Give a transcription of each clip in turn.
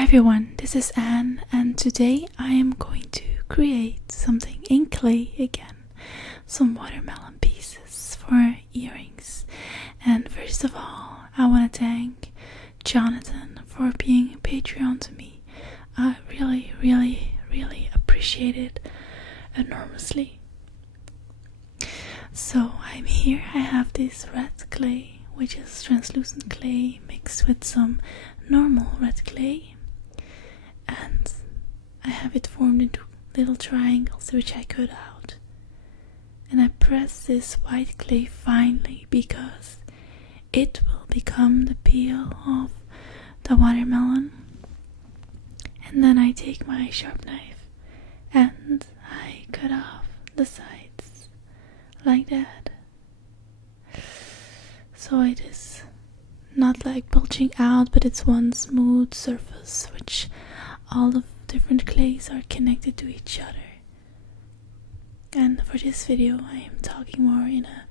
Hi everyone, this is Anne, and today I am going to create something in clay again. Some watermelon pieces for earrings. And first of all, I want to thank Jonathan for being a Patreon to me. I really appreciate it enormously. So I'm here. I have this red clay, which is translucent clay mixed with some normal red clay, and I have it formed into little triangles which I cut out, and I press this white clay finely because it will become the peel of the watermelon. And then I take my sharp knife and I cut off the sides like that, so it is not like bulging out, but it's one smooth surface which all the different clays are connected to each other. And for this video I am talking more in a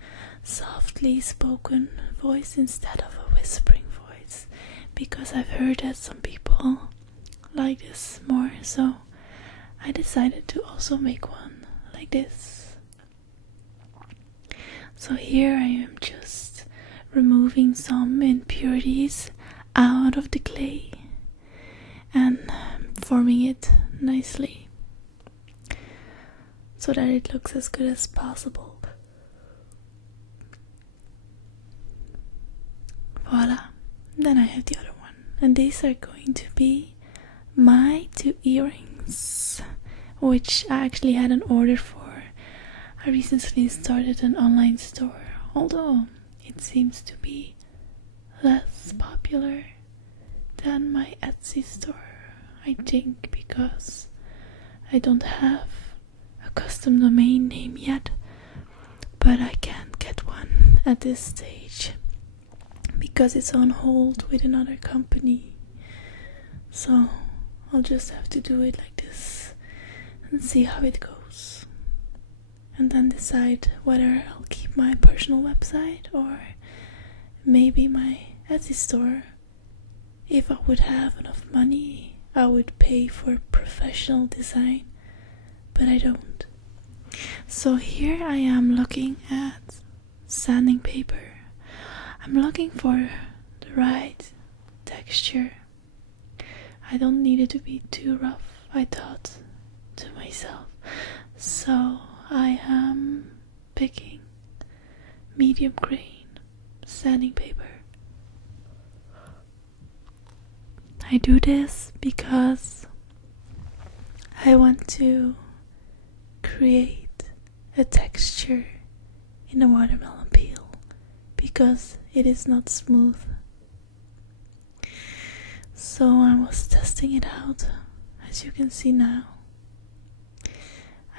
softly spoken voice instead of a whispering voice, because I've heard that some people like this more, so I decided to also make one like this. So here I am just removing some impurities out of the clay and forming it nicely so that it looks as good as possible. Voila. Then I have the other one, and these are going to be my 2 earrings, which I actually had an order for. I recently started an online store, although it seems to be less popular than my Etsy store, I think, because I don't have a custom domain name yet, but I can't get one at this stage because it's on hold with another company. So I'll just have to do it like this and see how it goes, and then decide whether I'll keep my personal website or maybe my Etsy store. If I would have enough money, I would pay for professional design, but I don't. So here I am looking at sanding paper. I'm looking for the right texture. I don't need it to be too rough, I thought to myself. So I am picking medium grain sanding paper. I do this because I want to create a texture in a watermelon peel, because it is not smooth. So I was testing it out, as you can see now.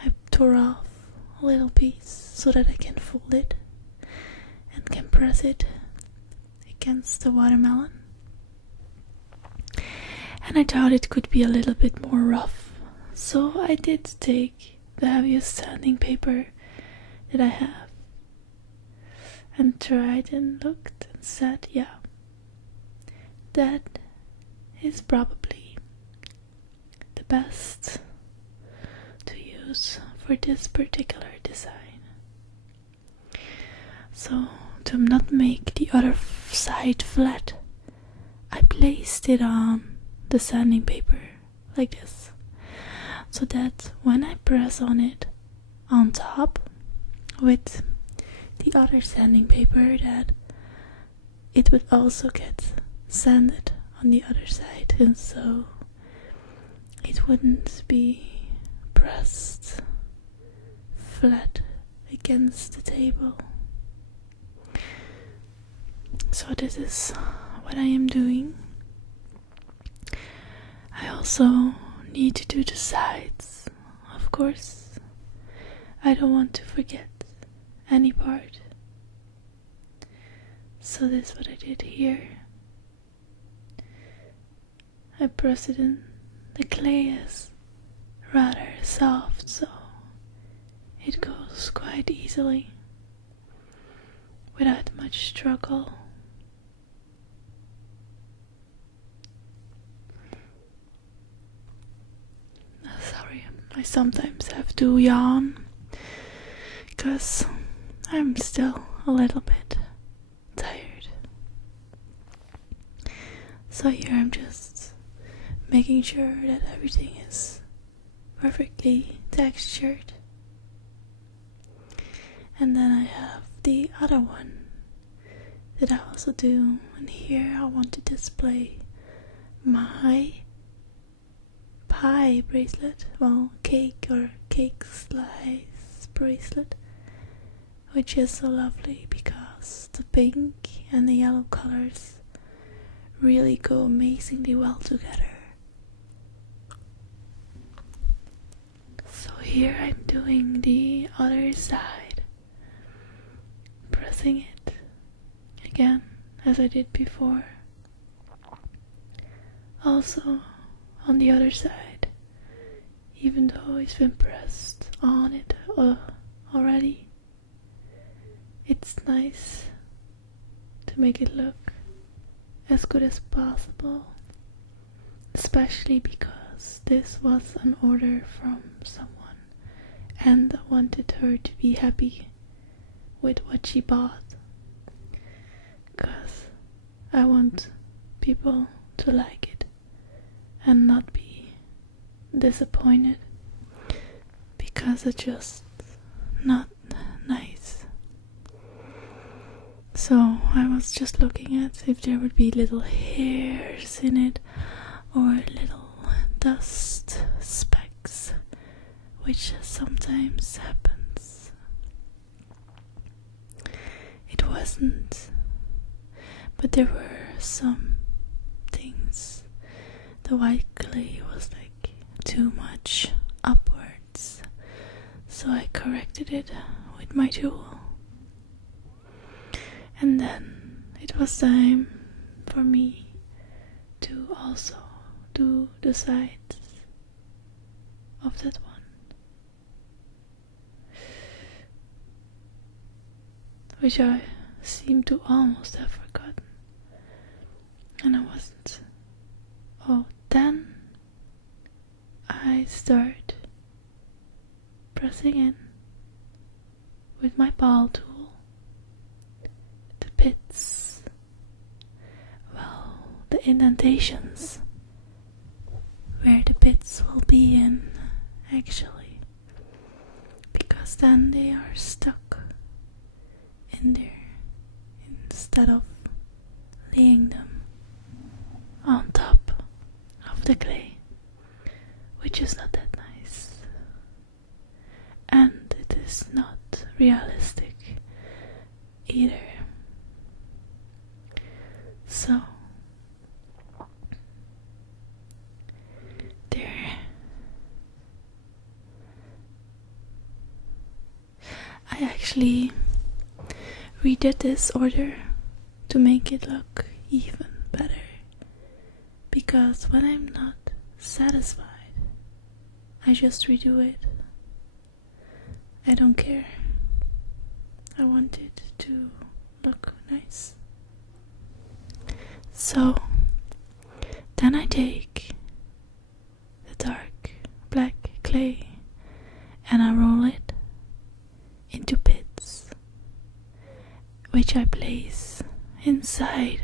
I tore off a little piece so that I can fold it and can press it against the watermelon. And I thought it could be a little bit more rough, so I did take the heaviest sanding paper that I have and tried and looked and said, yeah, that is probably the best to use for this particular design. So to not make the other side flat, I placed it on the sanding paper like this, so that when I press on it on top with the other sanding paper, that it would also get sanded on the other side, and so it wouldn't be pressed flat against the table. So this is what I am doing. I also need to do the sides, of course. I don't want to forget any part. So this is what I did here. I pressed it in. The clay is rather soft, so it goes quite easily without much struggle. I sometimes have to yawn because I'm still a little bit tired. So here I'm just making sure that everything is perfectly textured. And then I have the other one that I also do, and here I want to display my pie bracelet, well, cake or cake slice bracelet, which is so lovely because the pink and the yellow colors really go amazingly well together. So here I'm doing the other side, pressing it again as I did before. Also on the other side, even though it's been pressed on it already, it's nice to make it look as good as possible, especially because this was an order from someone and I wanted her to be happy with what she bought, because I want people to like it and not be disappointed because it's just not nice. So I was just looking at if there would be little hairs in it or little dust specks, which sometimes happens. It wasn't, but there were some things. The white clay was like too much upwards, so I corrected it with my tool. And then it was time for me to also do the sides of that one, which I seem to almost have forgotten, and I wasn't. Oh, then I start pressing in with my ball tool the pits, well, the indentations where the bits will be in, actually, because then they are stuck in there instead of laying them on top of the clay, which is not that nice, and it is not realistic either. So there, I actually redid this order to make it look even better, because when I'm not satisfied, I just redo it. I don't care. I want it to look nice. So then I take the dark black clay and I roll it into pits, which I place inside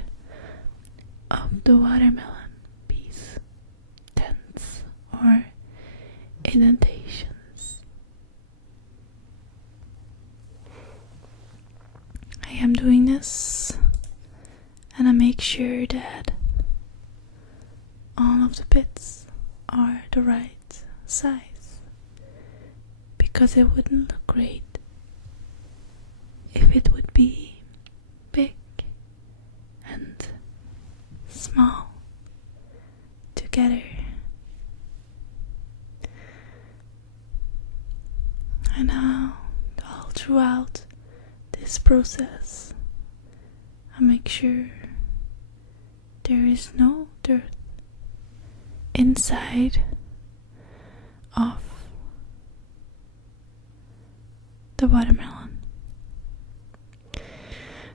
of the watermelon piece, dents or indentations. I am doing this and I make sure that all of the bits are the right size, because it wouldn't look great if it would be big and small together. And now, all throughout this process, I make sure there is no dirt inside of the watermelon.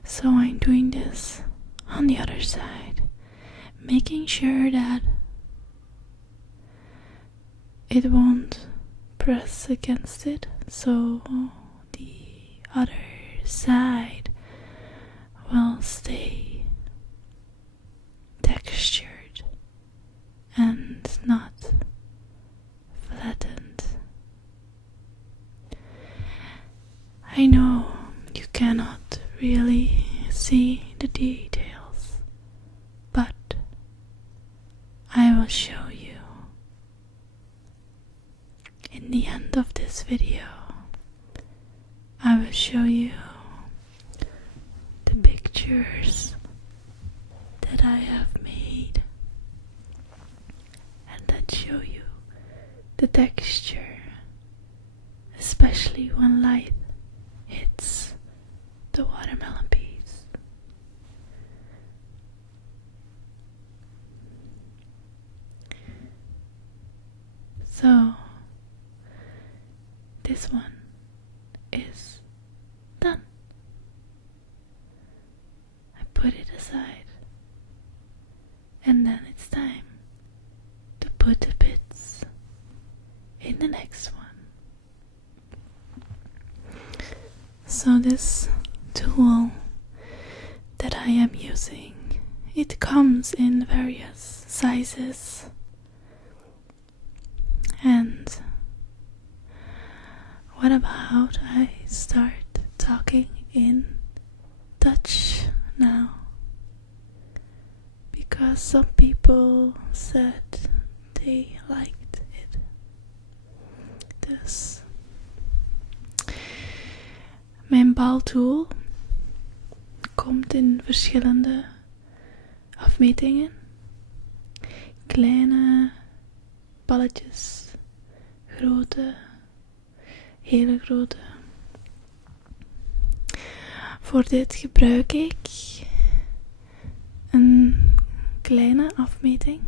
So I'm doing this on the other side, making sure that it won't press against it so the other side will stay textured and not flattened. I know you cannot really see the details, but I will show you in the end of this video. I will show you the pictures that I have made and that show you the texture, especially when light hits the watermelon piece. So this one is done. I put it aside, and then it's time to put the bits in the next one. So this tool that I am using, it comes in various sizes, and what about I start talking in Dutch now? Because some people said they liked it. Dus mijn baltool komt in verschillende afmetingen. Kleine balletjes, grote, hele grote. Voor dit gebruik ik een kleine afmeting,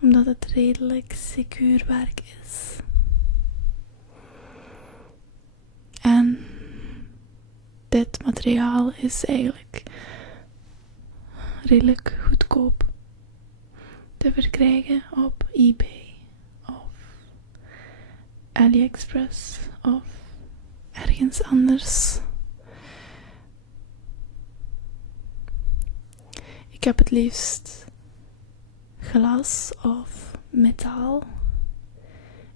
omdat het redelijk secuur werk is. En dit materiaal is eigenlijk redelijk goedkoop te verkrijgen op eBay of AliExpress of ergens anders. Ik heb het liefst glas of metaal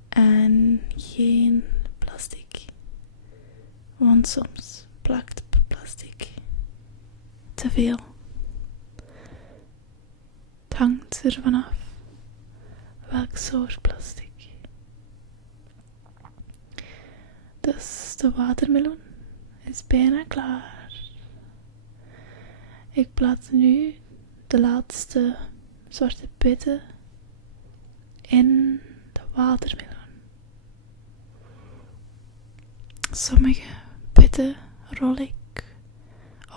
en geen plastic, want soms plakt plastic te veel. Het hangt er vanaf welk soort plastic. Dus de watermeloen is bijna klaar. Ik plaats nu de laatste zwarte pitten in de watermeloen. Sommige pitten rol ik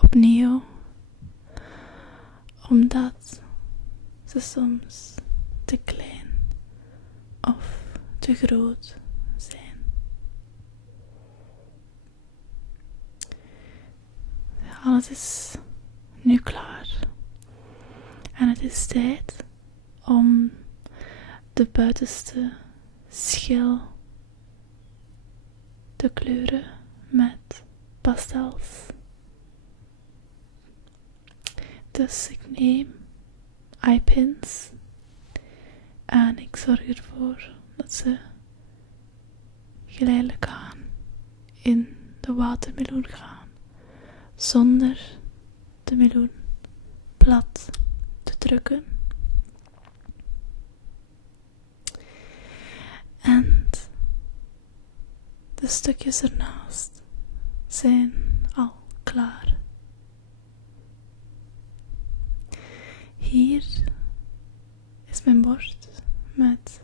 opnieuw, omdat ze soms te klein of te groot zijn. Alles is nu klaar. En het is tijd om de buitenste schil te kleuren met pastels. Dus ik neem eyepins en ik zorg ervoor dat ze geleidelijk aan in de watermeloen gaan, zonder de meloen plat te drukken. En de stukjes ernaast zijn al klaar. Hier is mijn bord met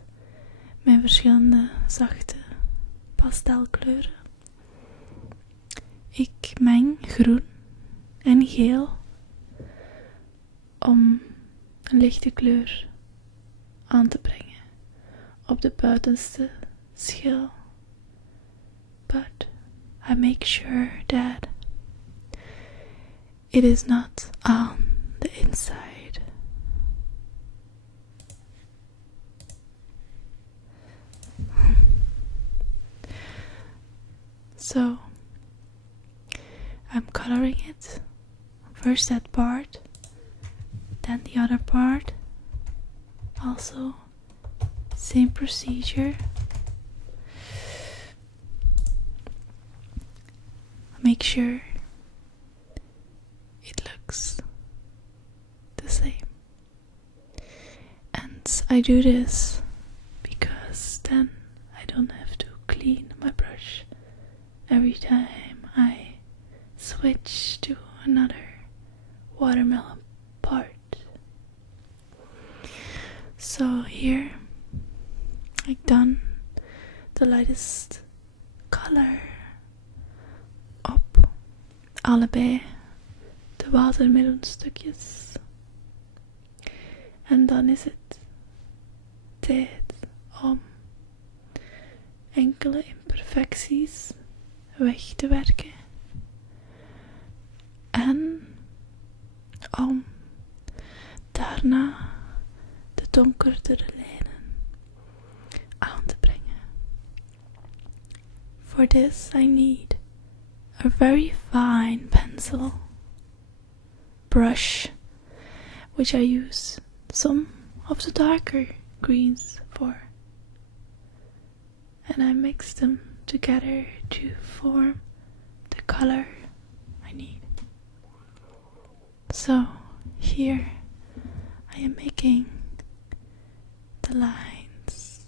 mijn verschillende zachte pastelkleuren. Ik meng groen en geel om een lichte kleur aan te brengen op de buitenste schil. But I make sure that it is not on the inside. coloring it. First that part, then the other part. Also, same procedure. Make sure it looks the same. And I do this because then I don't have to clean my brush every time I switch to another watermelon part. So here I've done the lightest color op allebei de watermelonstukjes. En dan is het tijd om enkele imperfecties weg te werken. En om daarna de donkerdere lijnen aan te brengen. For this I need a very fine pencil brush, which I use some of the darker greens for, and I mix them together to form the color I need. So here I am making the lines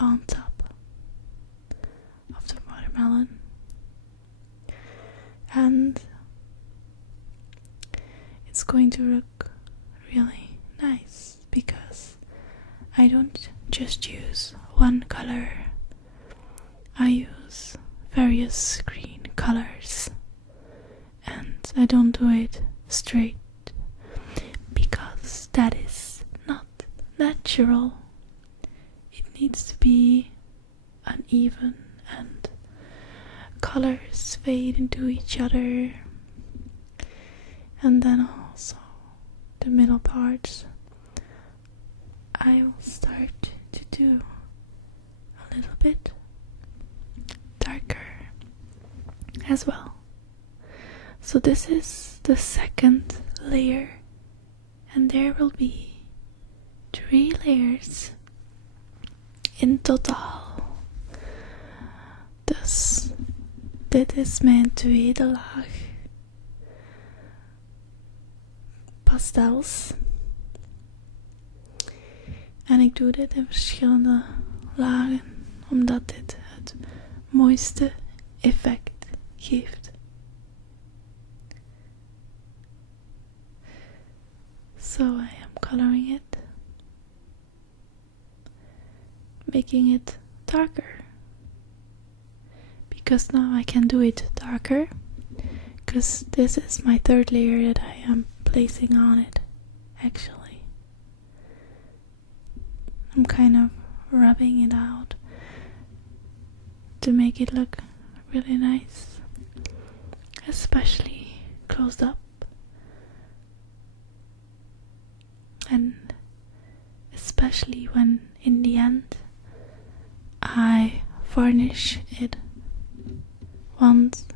on top of the watermelon, and it's going to look really nice because I don't just use one color, I use various green colors, and I don't do it straight because that is not natural. It needs to be uneven and colors fade into each other, and then also the middle parts I will start to do a little bit darker as well. So this is the second layer, and there will be 3 layers in totaal. Dus dit is mijn tweede laag pastels. En ik doe dit in verschillende lagen, omdat dit het mooiste effect geeft. So I am coloring it, making it darker, because now I can do it darker, because this is my third layer that I am placing on it. Actually, I'm kind of rubbing it out to make it look really nice, especially closed up, and especially when in the end I varnish it. Want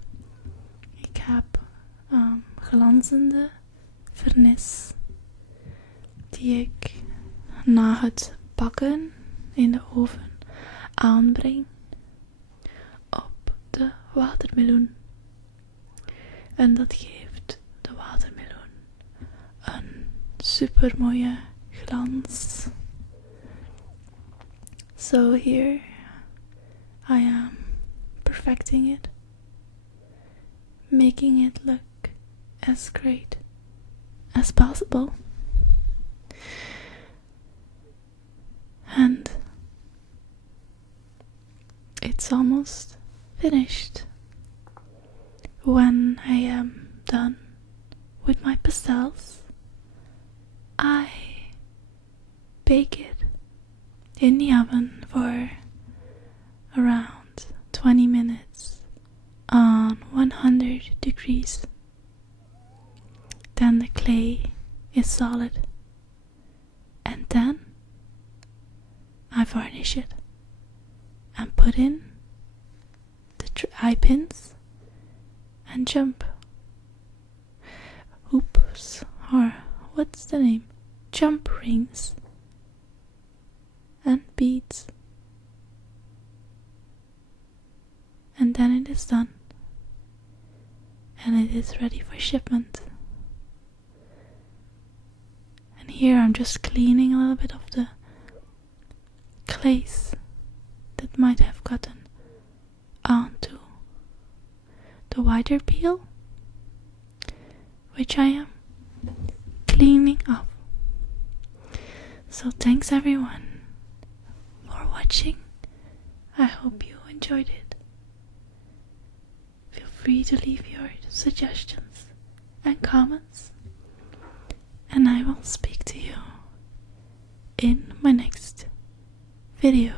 ik heb glanzende vernis die ik na het bakken in de oven aanbreng op de watermeloen. En dat geeft de watermeloen een super mooie glans. So here I am perfecting it, making it look as great as possible. And it's almost finished. When I am done with my pastels, I bake it in the oven for around 20 minutes on 100 degrees. Then the clay is solid, and then I varnish it and put in the eye pins and jump. Hoops, or what's the name? Jump rings and beads. And then it is done, and it is ready for shipment. And here I'm just cleaning a little bit of the clays that might have gotten onto the wider peel, which I am cleaning off. So thanks everyone for watching. I hope you enjoyed it. Feel free to leave your suggestions and comments, and I will speak to you in my next video.